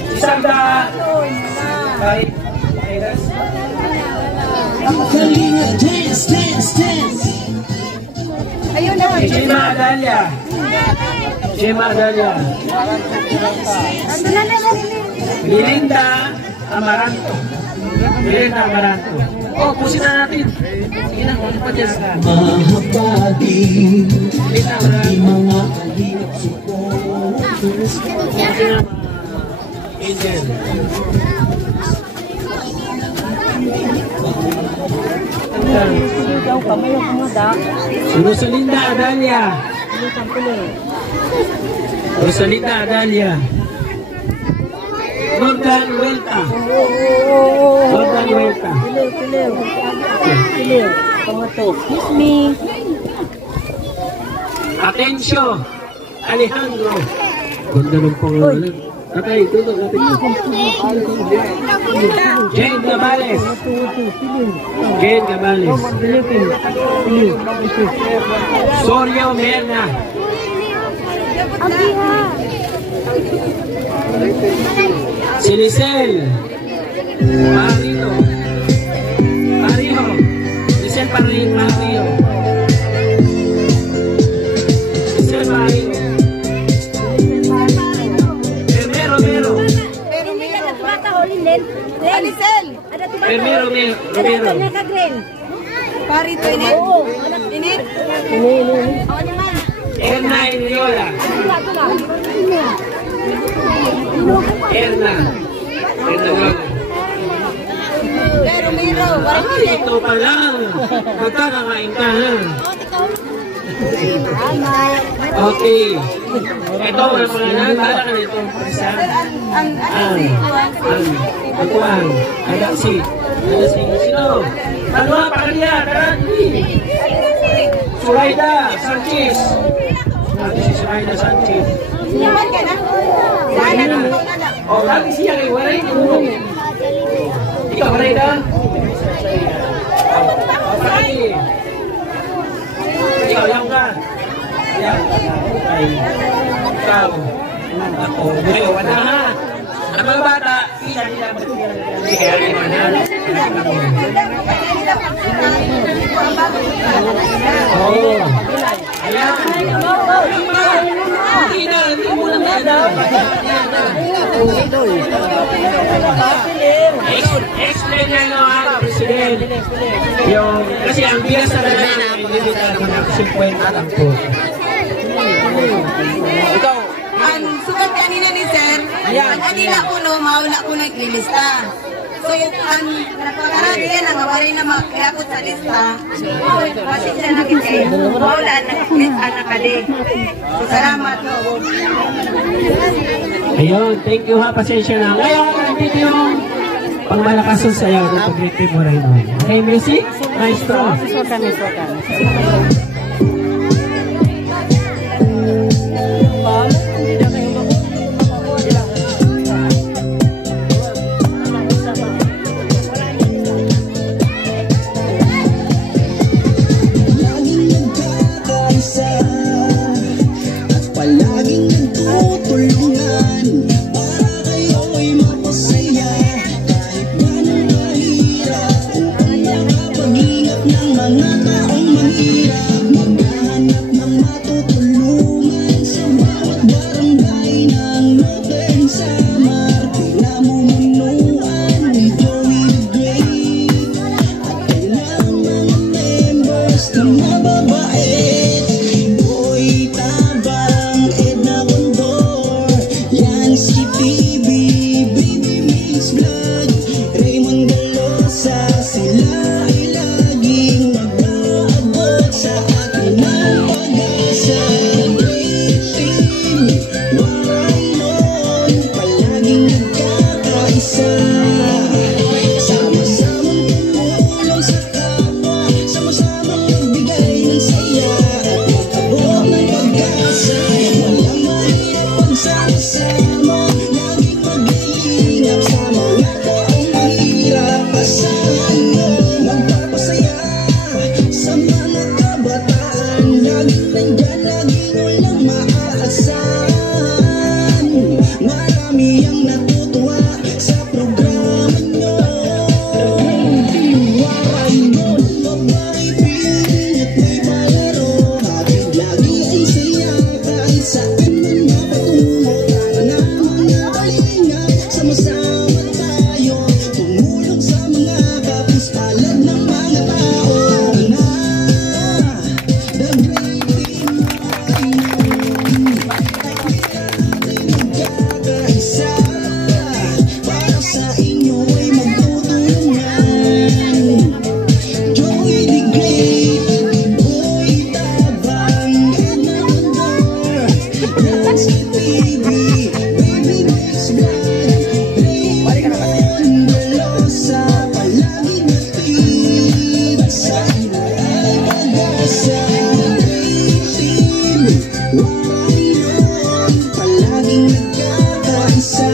Si Sandra. Kay Iras. Kalinga, dance, dance, dance. Ayun na. Si Gemma Adalia. Gemma Adalia. Ano na naman? Mirinda Amaranto. Mirinda Amaranto. Oh, pusin na natin. Sige na, kung pa dyan. Mahabagin ang mga kalingap supporters. Angel. Si Rosalinda Adalia. Rosalinda Adalia. Jordan Huerta. Jordan Huerta. Excuse me. Atencio Alejandro. Ganda ng pangalan. Tatay, tuto natin. Jane Gabales. Jane Gabales. Sorio Merna. Silicel. Parino. Parino. Silicel Parino. Silicel Parino. Romero. Parito init? Init? Erna Enriola. Erna. Romero. Ito pa lang. Magkakakain ka ha. Okay. Ito ang mga nagtala ka nito. Ang kuhan. Adaksi. Sino? Ano nga? Pakaliya. Karati. Suraida Sanchez. Si Suraida Sanchez. Naman ka na? Sana na. O, lagi siya kay Waray. Ikaw, Warayda? Pakali. Ikaw, yan ka. Yan. Ikaw. Ako. Ngayon, wala ha. Ang mga bata, kita nila. Kaya rin man ha. Oo. Ayan. Hindi mo lang na. Explain na nyo ha. President. Yung, kasi ang bigas na namin, limitado na 50 lang po. Ikaw, Ang sukat kanina ni Sir, ang kanina ko no, maula ko naglilista. So, ang napakarami yan, ang awari na makakapot sa lista. Kasi siya nakit kayo, maula na kali. So, salamat. ayun, thank you ha, pasensya na. Ngayon, nandito yung pangmalakas ng sayaw ng pag-greet mo rin. Okay, music? Maestro. Palaging nagtutulungan para kayo'y mapasaya kahit ganun mahirap. Upang makapag-ingat ng mga taong mahirap, maghahanap ng matutulungan sa bawat barangay ng Northern Samar. Pinamumunuan ni Joey the Great at kailangan mga members na mababait. Boy Tabang, Edna Condor, Yansky TV, Baby Mix Vlog, Raymond Galosa, sila ay laging mag-aabot sa atin ng pag-asa. Great team, Warayon, palaging nagkakaisa. Sama-samang tumulong sa kapwa, sama-samang magbigay ng saya at makabot ng pag-asa. Walang mahirap pagsama-sama, laging mag-iingat sa mga taong mahirap. Asahan mo magpapasaya sa mga kabataan, laging nandyan, laging walang maaasahan. Marami ang natutuwa sa programa nyo. Warayon, babae, piling at may palaro, hatid lagi ang saya kahit saan man napatungo. Tara na mga kalingap, sama-sama tayo, tumulong sa mga kapos palad ng mga tao na the great team Warayon. Nagkakaisa para sa inyo ay magtutulungan. Joey the Great, Boy Tabang, Edna Condor, Yansky TV, Baby Mix Vlog, Raymond Galosa, palaging hatid sa inyo ay pag-asa. Great team, Warayon, palaging nagkakaisa.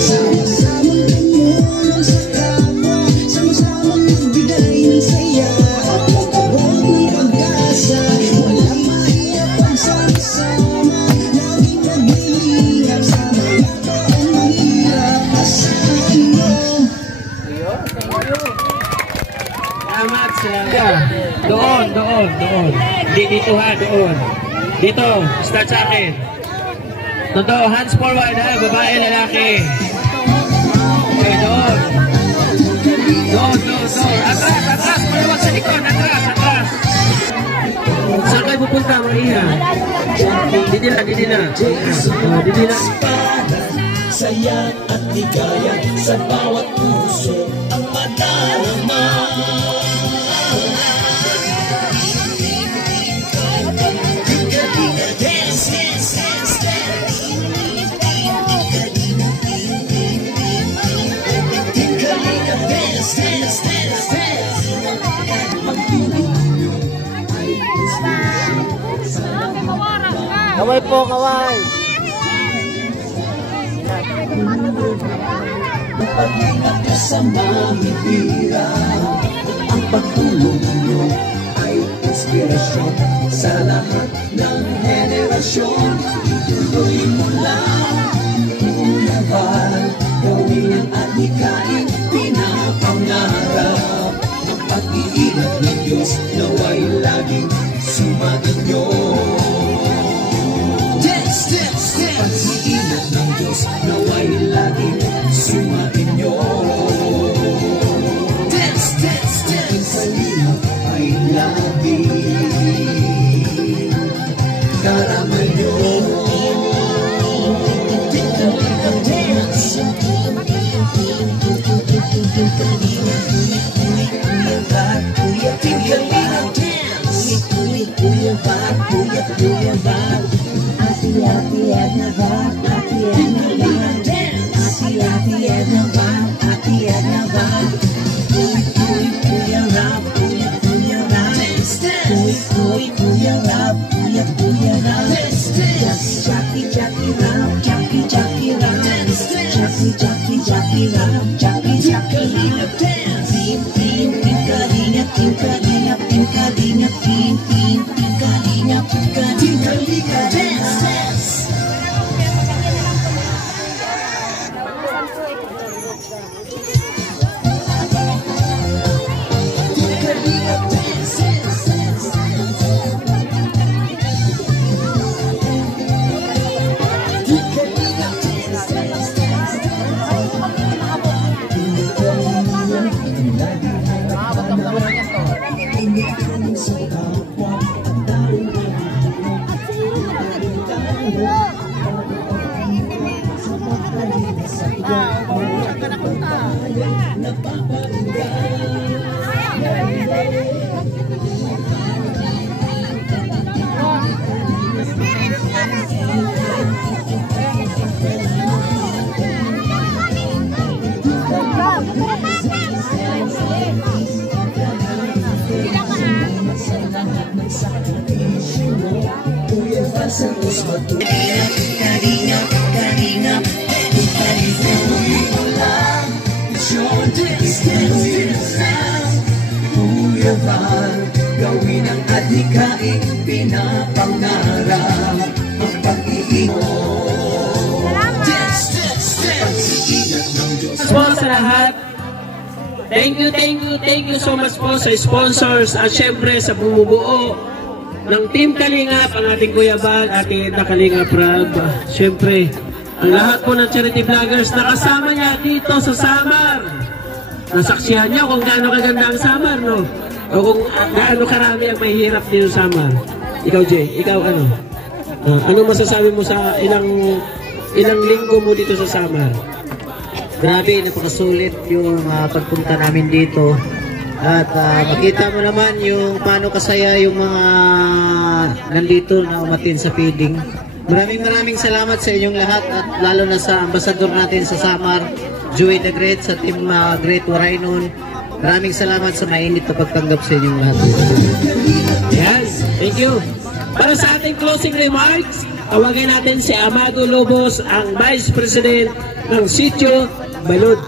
Sama-samang tumulong sa kapwa, sama-samang magbigay ng saya at magkabot ng pag-asa. Walang mahirap pagsama-sama, laging mag-iingat sa mga taong mahirap. Asahan mo. Salamat sa doon. Hindi dito ha, doon. Dito, start sa akin. Totoo, hands forward ha, babae, lalaki. Okay, doon. Atras, maluwag sa likod, atras. Saan kayo pupunta, Maria? Didi na. Saya at ligaya sa bawat puso ang madarama. Dance, dance, dance, dance. Tika-tika, dance, dance, dance, dance. Magtulong ay inspirasyon sa Kaway po, kaway. pag-ingat ka sa mahihirap. Ang pagtulong ninyo ay inspirasyon sa lahat ng henerasyon. Ituloy mo lang, Kuya Val, gawin ang adhikain, pinapangarap. Ang pag-iingat ng Diyos naway laging sumainyo. Dance, dance, dance. Pag-iingat ng Diyos naway laging sumainyo. Jackie Rap, Jackie, Jackie Rap, Jackie, Jackie, Jackie Rap, Jackie, Jackie Rap, dance. Team, team, team Kalingap, team Kalingap, team Kalingap, team, team, team Kalingap, team Kalingap, dance, dance. Gawin ang adhikain, pinapangarap ang pag-iingat. Po sa lahat, thank you so much po sa sponsors at syempre sa bumubuo ng Team Kalingap, ang ating Kuya Bal, ating Kalingap Rab. Syempre, ang lahat po ng charity vloggers na kasama niya dito sa Samar. Nasaksihan niyo kung gaano kaganda ang Samar, no? O kung gaano karami ang mahirap dito sa Samar. Ikaw, Jay, ikaw ano? Ano masasabi mo sa ilang linggo mo dito sa Samar? Grabe, napakasulit yung pagpunta namin dito. At makita mo naman yung paano kasaya yung mga nandito na umatin sa feeding. Maraming salamat sa inyong lahat at lalo na sa ambasador natin sa Samar, Joey the Great, sa Team Great Warainon. Maraming salamat sa mainit na pagtanggap sa inyong lahat. Yes, thank you. Para sa ating closing remarks, tawagin natin si Amado Lobos, ang Vice President ng Sitio Balud.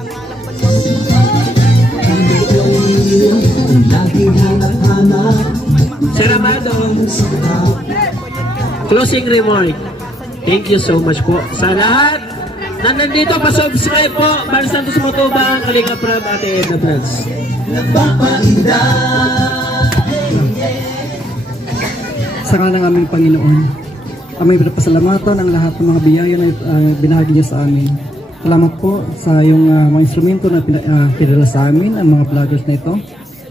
Sir Amado, closing remark. Thank you so much po sa lahat na nandito. Pa-subscribe po, Bal Santos Matubang, Kalingap Rab, Ate Edna Vlogs. Sa ngalan ng aming Panginoon, kami pinapasalamatan ang lahat ng mga biyaya na binahagi niya sa amin. Salamat po sa yung mga instrumento na pinadala sa amin, ang mga vloggers na ito.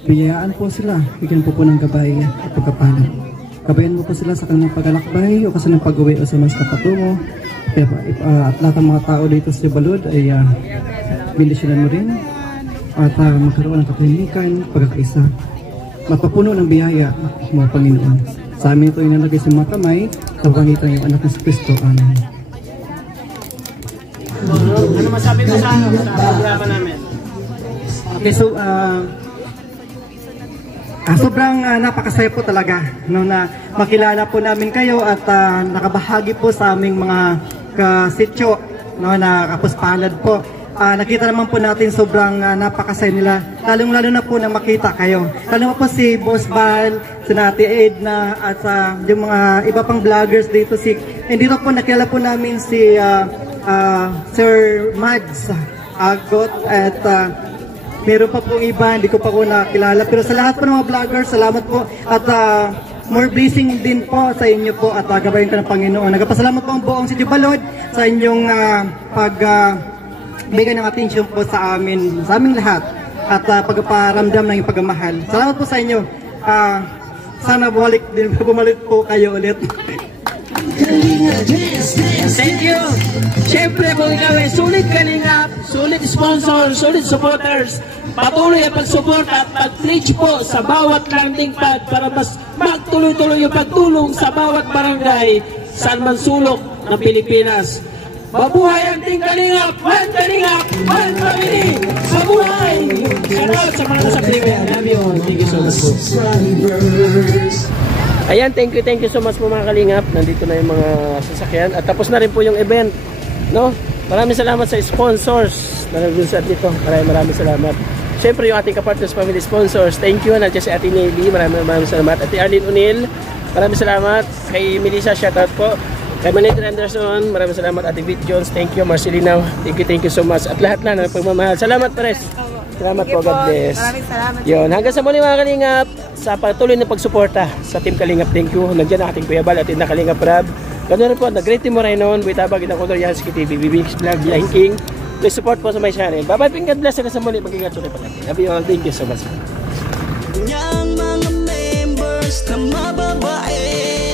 Biyayaan po sila, bigyan po ng gabay at pagkapanan. Gabayan mo po sila sa kanilang paglalakbay o kasi ng pag-uwi o sa mas kapatungo. At lahat ng mga tao dito sa Balud ay bindisyonan mo rin at magkaroon ng katahimikan, pagkakaisa. Mapapuno ng biyaya mo, Panginoon. Sa amin ito inalagay sa mga kamay sa pangitan ng anak ng Kristo. Amen. Ano masabi mo sa programa namin? Okay, so sobrang napakasaya po talaga no, na makilala po namin kayo at nakabahagi po sa aming mga kasityo no, na kapuspalad po. Nakita naman po natin sobrang napakasaya nila, lalong-lalo na po na makita kayo. Lalo po si Boss Bal, si Nati Edna at yung mga iba pang vloggers dito. Dito po nakilala po namin si Sir Mads Agot at meron pa pong iba, hindi ko pa po nakilala. Pero sa lahat po ng mga vloggers, salamat po at more blessing din po sa inyo po at gabayan ka ng Panginoon. Nagpasalamat po ang buong Sitio Balud sa inyong pagbigay ng atensyon po sa aming lahat at pagparamdam ng pagmamahal. Salamat po sa inyo. Sana bumalik po kayo ulit. Thank you. Siyempre kung ikaw ay sulit Kalingap, sulit sponsor, sulit supporters, patuloy ang pag-support at pag-pledge po sa bawat landing pad para mas magtuloy-tuloy yung pagtulong sa bawat barangay saan man sulok ng Pilipinas. Mabuhay ang Team Kalingap! One Kalingap! One Family! Mabuhay! Shoutout sa mga nasa Premier. Love you all. Thank you so much. Ayan, thank you so much po mga kalingap. Nandito na yung mga sasakyan. At tapos na rin po yung event. No? Maraming salamat sa sponsors na nagbunsad dito. Maraming salamat. Siyempre yung ating kapartners family sponsors. Thank you. Nandiyan si Ate Nelly. Maraming salamat. Ate Arlene Unil. Maraming salamat. Kay Melissa, shoutout po. Kay Manito Anderson. Maraming salamat. Ate Vic Jones. Thank you. Marcelina. Thank you so much. At lahat na ng pagmamahal. Salamat, Pares. Salamat po. God bless. Maraming salamat. Yun. Hanggang sa muli mga kalingap. Sa patuloy na pagsuporta sa Team Kalingap. Thank you. Nandiyan ang ating Kuya Bal at na Kalingap Rab. Ganoon po. The Great Team Morainon. Buitabag ng Kodor Yansky TV. BBX Vlog. Blind King. Please support po sa my channel. Bye-bye. God bless. Hanggang sa muli. Mag-ingat tuloy pa natin. Love you all. Thank you so much. Yang mga members na mababae